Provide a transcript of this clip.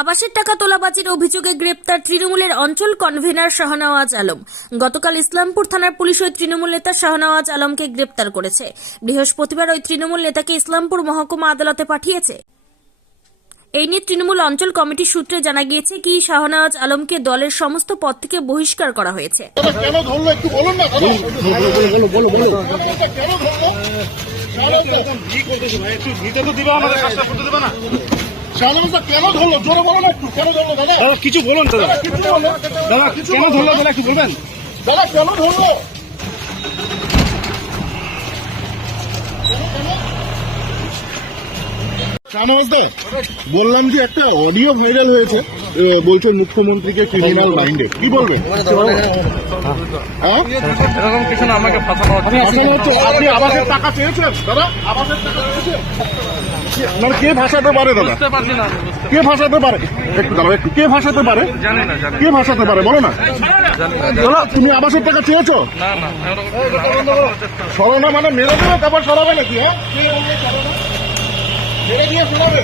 আবাসের টাকা তোলাবাজির অভিযোগে গ্রেপ্তার তৃণমূলের অঞ্চল কনভেনার শাহনওয়াজ আলম। গতকাল ইসলামপুর থানার পুলিশ ওই তৃণমূল নেতা শাহনওয়াজ আলমকে গ্রেপ্তার করেছে। বৃহস্পতিবার ওই তৃণমূল নেতাকে ইসলামপুর মহকুমা আদালতে পাঠিয়েছে। এই নিয়ে তৃণমূল অঞ্চল কমিটির সূত্রে জানা গিয়েছে কি শাহনওয়াজ আলমকে দলের সমস্ত পদ থেকে বহিষ্কার করা হয়েছে। কিছু বলুন দাদা, দাদা কেন ধরলো দাদা, কি বলবেন দাদা, কেন ধরলো? বললাম যে একটা অডিও ভাইরাল হয়েছে, বলছেন মুখ্যমন্ত্রীকে ক্রিমিনাল মাইন্ডে, কি বলবেন? এরকম কিছু না, আমাকে ফাঁসানো হচ্ছে। আপনি আবাসের টাকা চেয়েছেন দাদা? আবাসের টাকা চেয়েছেন মানে কে ভাষাতে পারে দাদা? বুঝতে পারছি না। কে ভাষাতে পারে? একটু দাঁড়াও, একটু কে ভাষাতে পারে? জানি না। কে ভাষাতে পারে বলো না। দাদা তুমি আবাসের টাকা চেয়েছো? না সরানো মানে মেরে দেবে, তারপর সরাবে নাকি? হ্যাঁ, মেরে দিয়ে সরাবে।